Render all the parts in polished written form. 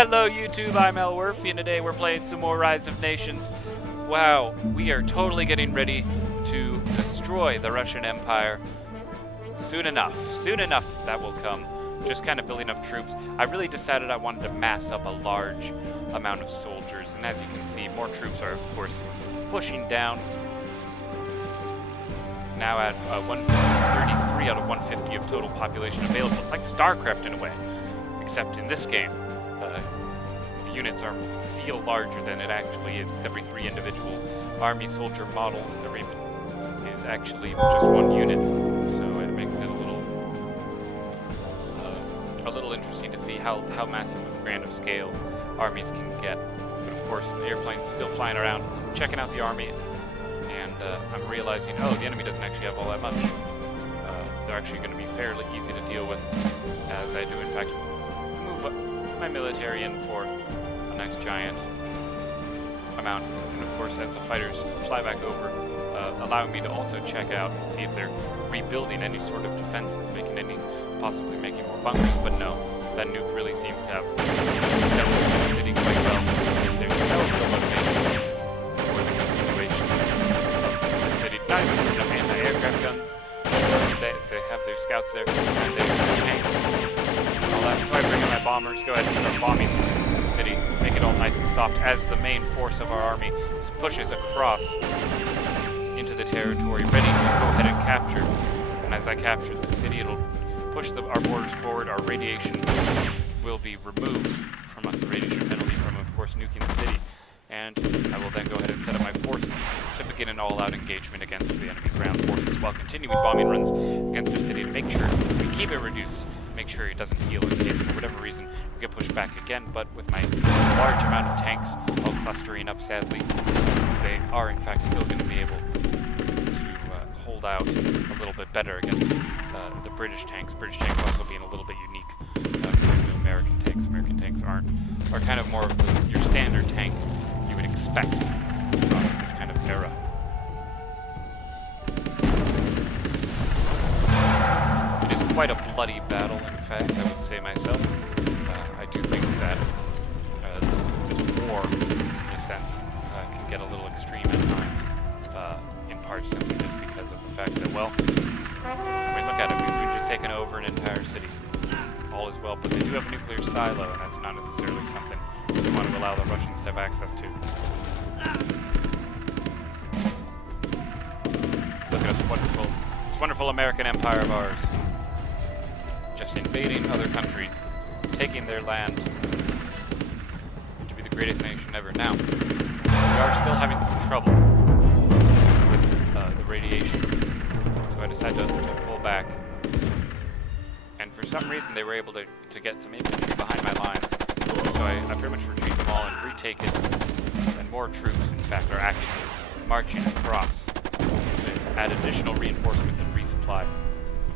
Hello YouTube, I'm Elwirfy and today we're playing some more Rise of Nations. Wow, we are totally getting ready to destroy the Russian Empire. Soon enough that will come. Just kind of building up troops. I really decided I wanted to mass up a large amount of soldiers, and as you can see, more troops are of course pushing down. Now at 133 out of 150 of total population available. It's like StarCraft in a way, except in this game. The units feel larger than it actually is, because every 3 individual army soldier models is actually just 1 unit, so it makes it a little interesting to see how massive of grand of scale armies can get. But of course, the airplane's still flying around, checking out the army, and I'm realizing, oh, the enemy doesn't actually have all that much. They're actually going to be fairly easy to deal with, as I do in fact move my military in for a nice giant amount. And of course, as the fighters fly back over, allowing me to also check out and see if they're rebuilding any sort of defenses, possibly making more bunkers. But no, that nuke really seems to have dealt with the city quite well, because there's no real motivation for the continuation of the city. Not even with enough anti-aircraft guns. They have their scouts there, and their tanks. All that. So I bring in my bombers, go ahead and start bombing the city, make it all nice and soft as the main force of our army pushes across into the territory, ready to go ahead and capture. And as I capture the city, it'll push our borders forward. Our radiation will be removed from us, the radiation penalty from, of course, nuking the city. And I will then go ahead and set up my forces to begin an all-out engagement against the enemy ground forces, while continuing bombing runs against their city to make sure we keep it reduced, make sure it doesn't heal in case for whatever reason we get pushed back again. But with my large amount of tanks all clustering up, sadly, they are in fact still going to be able to hold out a little bit better against the British tanks. British tanks also being a little bit unique compared to American tanks. American tanks are kind of more of your standard tank you would expect from this kind of era. It is quite a bloody battle, in fact, I would say myself. I do think that this war, in a sense, can get a little extreme at times, in part simply just because of the fact that, well, I mean, look at it, we've just taken over an entire city. All is well, but they do have a nuclear silo, and that's not necessarily something we want to allow the Russians to have access to. Look at this wonderful American empire of ours. Just invading other countries, taking their land to be the greatest nation ever. Now, we are still having some trouble with the radiation, so I decided to pull back. And for some reason, they were able to get some infantry behind my lines, so I pretty much retreat them all and retake it. And more troops, in fact, are actually marching across to add additional reinforcements and resupply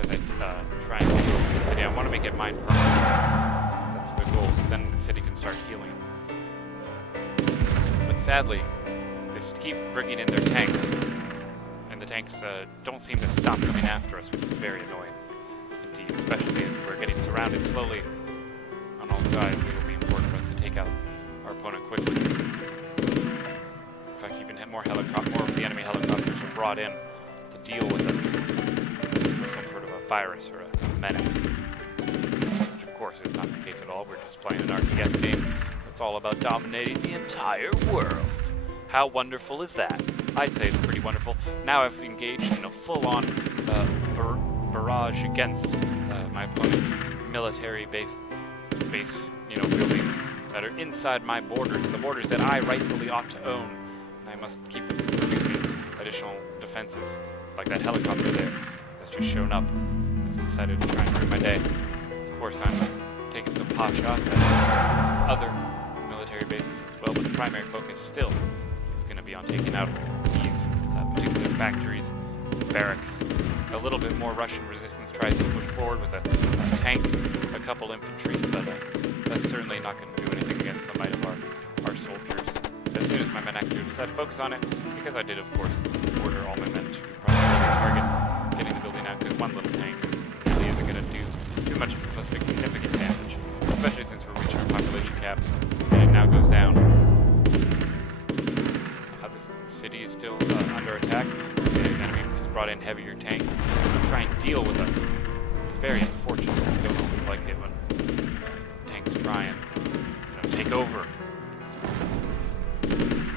as I try and take over the city. I want to make it mine permanent. That's the goal, so then the city can start healing. But sadly, they keep bringing in their tanks, and the tanks don't seem to stop coming after us, which is very annoying indeed, especially as we're getting surrounded slowly on all sides. It will be important for us to take out our opponent quickly. In fact, even more of the enemy helicopters are brought in to deal with us for some sort of a virus or a menace, which of course is not the case at all. We're just playing an RTS game that's all about dominating the entire world. How wonderful is that? I'd say it's pretty wonderful. Now I've engaged in a full-on barrage against my opponent's military base, buildings that are inside my borders, the borders that I rightfully ought to own. And I must keep them from producing additional defenses, like that helicopter there that's just shown up. Has decided to try and ruin my day. Of course, I'm taking some pot shots at other military bases as well, but the primary focus still is going to be on taking out these particular factories, barracks. A little bit more Russian resistance tries to push forward with a tank, a couple infantry, but that's certainly not going to do anything against the might of our soldiers. As soon as my men actually decide to focus on it, because I did, of course, order all my men to primarily target getting the building out, because one little tank really isn't going to do too much of a significant damage. especially since we're reaching our population cap, and it now goes down. This city is still under attack. The enemy has brought in heavier tanks to try and deal with us. It's very unfortunate. I don't always like it when tanks try and take over.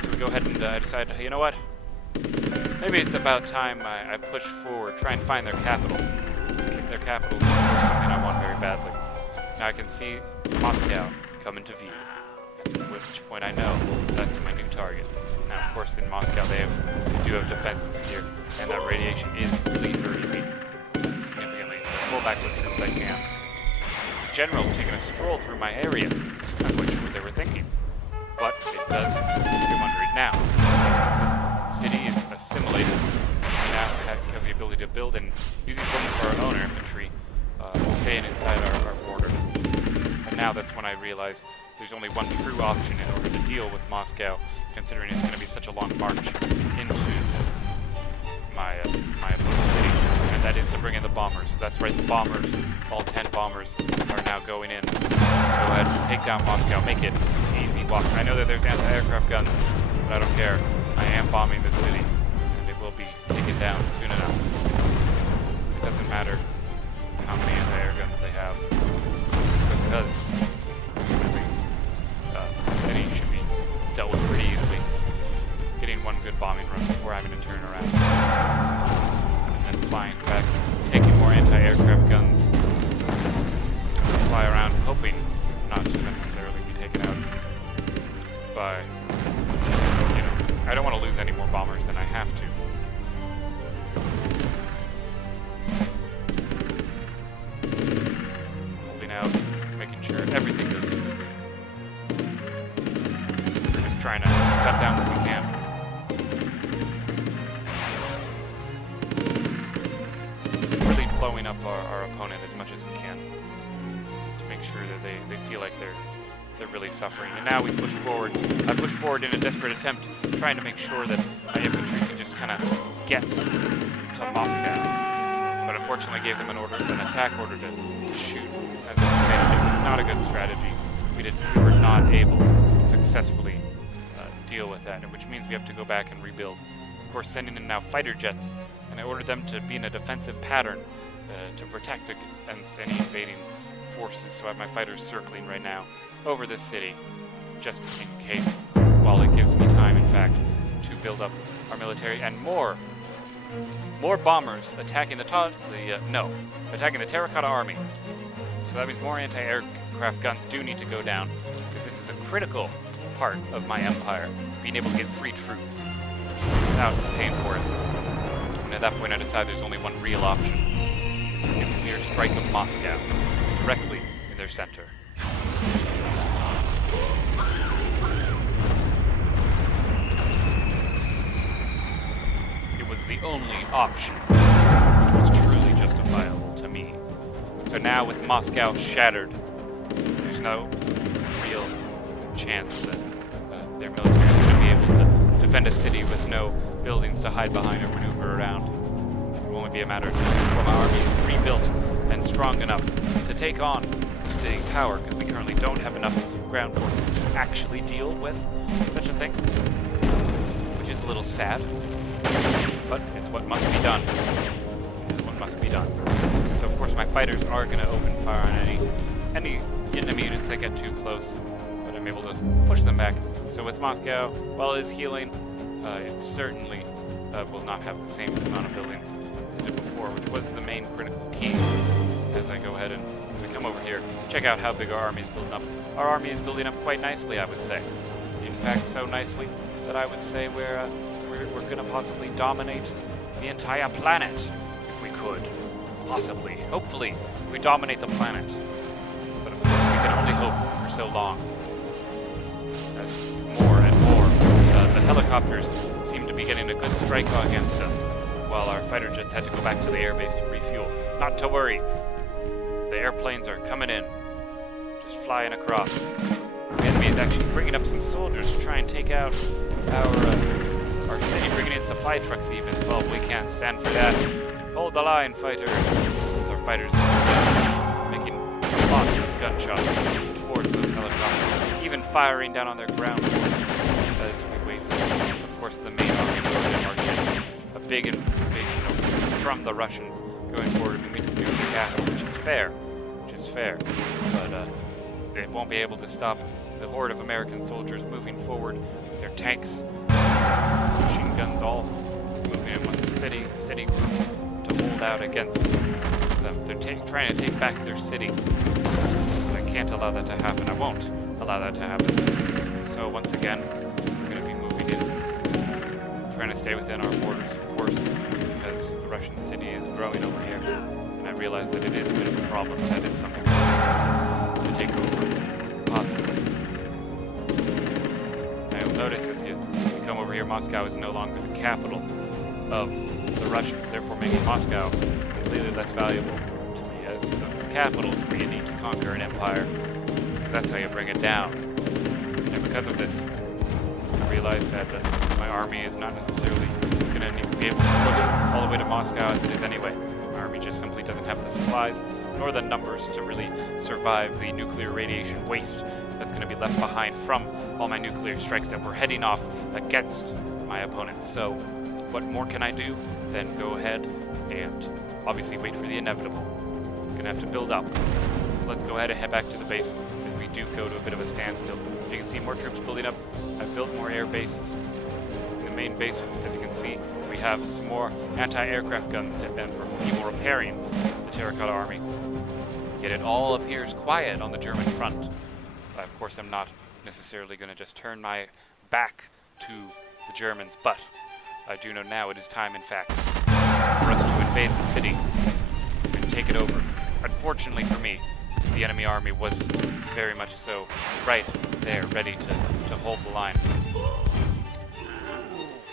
So we go ahead and decide, hey, you know what? Maybe it's about time I push forward, try and find their capital. Their capital is something I want very badly. Now I can see Moscow come into view, at which point I know that's my new target. Now, of course, in Moscow they do have defenses here, and that radiation is really hurting me significantly, so I pull back what troops I can. The general taking a stroll through my area. I'm not quite sure what they were thinking, but it does take him under it now. This city is assimilated. We now have the ability to build and using buildings for our own infantry, staying inside our border. And now that's when I realize there's only one true option in order to deal with Moscow, considering it's going to be such a long march into my opponent's city, and that is to bring in the bombers. That's right, the bombers, all 10 bombers, are now going in. Go ahead and take down Moscow, make it an easy walk. I know that there's anti-aircraft guns, but I don't care. I am bombing this city, and it will be taken down soon enough. It doesn't matter how many anti-air guns they have, because the city should be dealt with pretty easily. Getting one good bombing run before having to turn around. And then flying back, taking more anti-aircraft guns. Fly around hoping not to necessarily be taken out by, I don't want to lose any more bombers than I have to. Holding out, making sure everything goes smoothly. Trying to cut down what we can. Really blowing up our opponent as much as we can to make sure that they feel like they're really suffering. And now we push forward. I push forward in a desperate attempt, trying to make sure that my infantry can just kind of get to Moscow. But unfortunately, I gave them an attack order to shoot as a command. It was not a good strategy. We were not able to successfully deal with that, which means we have to go back and rebuild. Of course, sending in now fighter jets, and I ordered them to be in a defensive pattern to protect against any invading forces. So I have my fighters circling right now over this city, just in case, while it gives me time, in fact, to build up our military and more bombers attacking attacking the Terracotta Army. So that means more anti-aircraft guns do need to go down, because this is a critical part of my empire, being able to get free troops without paying for it. And at that point I decide there's only one real option. It's a nuclear strike of Moscow, directly in their center. It was the only option, which was truly justifiable to me. So now with Moscow shattered, there's no real chance that their military is going to be able to defend a city with no buildings to hide behind or maneuver around. It will only be a matter of time before my army is rebuilt and strong enough to take on the power, because we currently don't have enough ground forces to actually deal with such a thing, which is a little sad, but it's what must be done. It's what must be done. So of course my fighters are going to open fire on any enemy units that get too close, but I'm able to push them back. So with Moscow, while it is healing, it certainly will not have the same amount of buildings as it did before, which was the main critical key. As I go ahead and we come over here, check out how big our army is building up. Our army is building up quite nicely, I would say. In fact, so nicely that I would say we're going to possibly dominate the entire planet, if we could. Possibly, hopefully, we dominate the planet. But of course, we can only hope for so long. As more and more, the helicopters seem to be getting a good strike against us, while our fighter jets had to go back to the airbase to refuel. Not to worry. The airplanes are coming in, just flying across. The enemy is actually bringing up some soldiers to try and take out our city, bringing in supply trucks even. Well, we can't stand for that. Hold the line, fighters. Our fighters making lots of gunshots towards those helicopters, even firing down on their ground forces as we wait for, of course, the main army to march in. A big invasion from the Russians going forward to meet the nuclear capital, which is fair. But they won't be able to stop the horde of American soldiers moving forward. Their tanks, machine guns, all moving in one steady group to hold out against them. They're trying to take back their city. I can't allow that to happen. I won't allow that to happen. So once again, we're going to be moving in, trying to stay within our borders, of course, because the Russian city is growing over here. And I realize that it is a bit of a problem. That is something to take over, possibly. Now you'll notice as you come over here, Moscow is no longer the capital of the Russians, therefore making Moscow completely less valuable to me as the capital is where you need to conquer an empire, because that's how you bring it down. And because of this, I realize that my army is not necessarily going to be able to push all the way to Moscow as it is anyway. My army just simply doesn't have the supplies nor the numbers to really survive the nuclear radiation waste that's going to be left behind from all my nuclear strikes that were heading off against my opponents. So what more can I do than go ahead and obviously wait for the inevitable? I'm going to have to build up. So let's go ahead and head back to the base as we do go to a bit of a standstill. As you can see, more troops building up. I've built more air bases. In the main base, as you can see, we have some more anti-aircraft guns to and people repairing the Terracotta Army. Yet it all appears quiet on the German front. Of course, I'm not necessarily going to just turn my back to the Germans, but I do know now it is time, in fact, for us to invade the city and take it over. Unfortunately for me, the enemy army was very much so right there, ready to hold the line.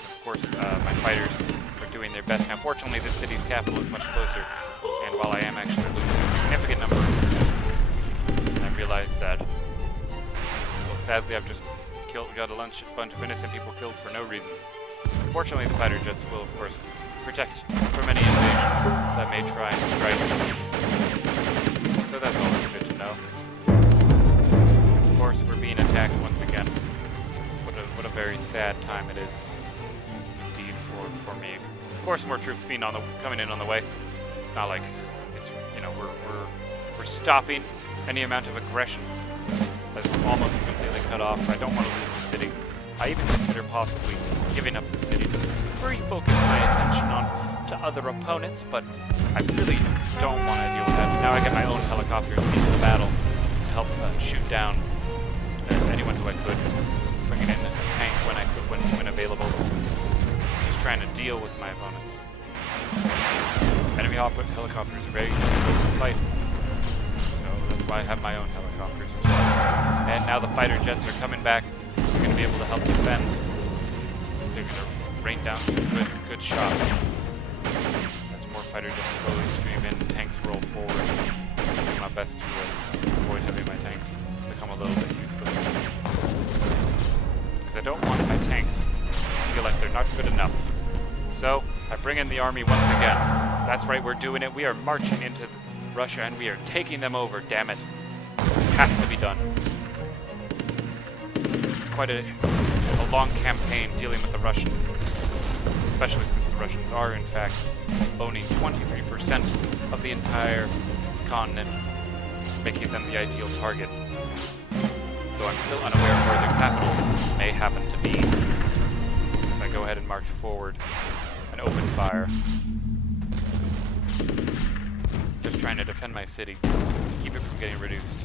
Of course, my fighters are doing their best. Now, fortunately, this city's capital is much closer, and while I am actually losing a significant number of troops, I realize that, well, sadly, I've just got a bunch of innocent people killed for no reason. Fortunately, the fighter jets will, of course, protect from any invasion that may try and strike. So that's always good to know. Of course, we're being attacked once again. What a very sad time it is, indeed, for me. Of course, more troops coming in on the way. It's not like it's we're stopping any amount of aggression. That's almost completely cut off. I don't want to lose the city. I even consider possibly giving up the city to refocus my attention on to other opponents, but I really don't want to deal with that. Now I get my own helicopters into the battle to help shoot down anyone who I could, bringing in a tank when I could, when available. Just trying to deal with my opponents. Enemy helicopters are very difficult to fight, so that's why I have my own helicopters as well. And now the fighter jets are coming back. They're going to be able to help defend. They're going to rain down some good shots. As more fighter jets slowly stream in, tanks roll forward. I'm doing my best to avoid having my tanks become a little bit useless. Because I don't want my tanks to feel like they're not good enough. So, I bring in the army once again. That's right, we're doing it. We are marching into Russia and we are taking them over, damn it. This has to be done. Quite a long campaign dealing with the Russians, especially since the Russians are, in fact, owning 23% of the entire continent, making them the ideal target. Though I'm still unaware of where their capital may happen to be, as I go ahead and march forward and open fire. Just trying to defend my city, keep it from getting reduced.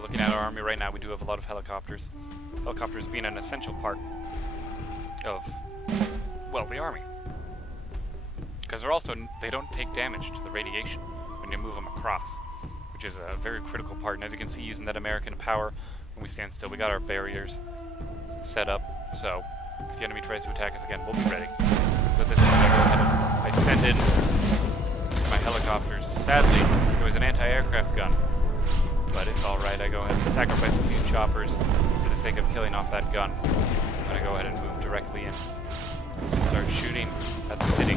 Looking at our army right now, we do have a lot of helicopters. Helicopters being an essential part of, well, the army. Because they don't take damage to the radiation when you move them across, which is a very critical part. And as you can see, using that American power, when we stand still, we got our barriers set up. So if the enemy tries to attack us again, we'll be ready. So at this point, I go ahead and I send in my helicopters. Sadly, there was an anti-aircraft gun. But it's alright, I go ahead and sacrifice a few choppers for the sake of killing off that gun. I'm going to go ahead and move directly in. to start shooting at the city.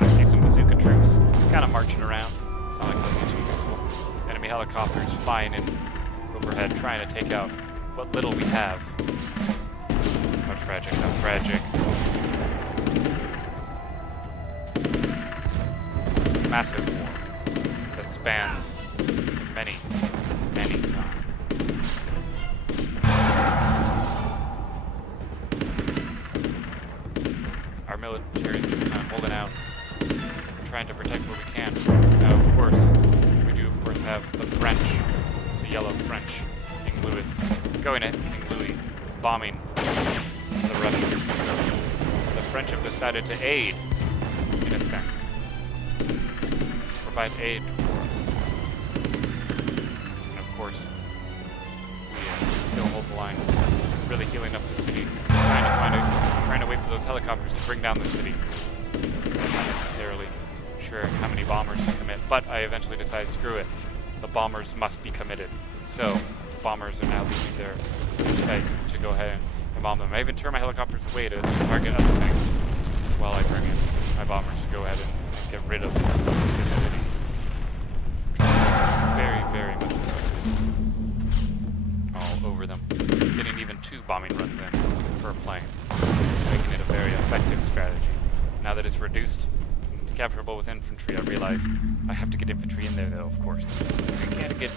I see some bazooka troops kind of marching around. It's not like they'll be too useful. Enemy helicopters flying in overhead, trying to take out what little we have. How tragic, how tragic. Massive war that spans many, many times. Our military is just kind of holding out, trying to protect what we can. Now, of course, we do, of course, have the French, the yellow French, King Louis, going at King Louis, bombing the Russians. So the French have decided to aid, in a sense. Provide aid for us. And of course, we still hold the line, really healing up the city, trying to wait for those helicopters to bring down the city. So I'm not necessarily sure how many bombers to commit, but I eventually decided, screw it, the bombers must be committed. So bombers are now leaving their site to go ahead and bomb them. I even turn my helicopters away to target other things while I bring in my bombers to go ahead and get rid of this city. Very, very much so. All over them. Getting even 2 bombing runs in per plane. Making it a very effective strategy. Now that it's reduced and capturable with infantry, I realize I have to get infantry in there though, of course. So you can't get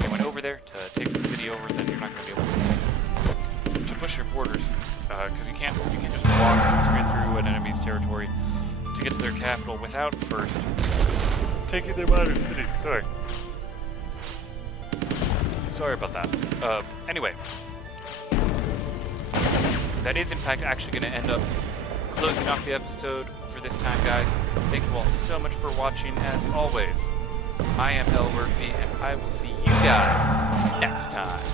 anyone over there to take the city over, then you're not going to be able to push your borders. Because you can't just walk straight through an enemy's territory to get to their capital without first taking their modern cities. Sorry about that. Anyway, that is in fact actually going to end up closing off the episode for this time, guys. Thank you all so much for watching. As always, I am Elwirfy, and I will see you guys next time.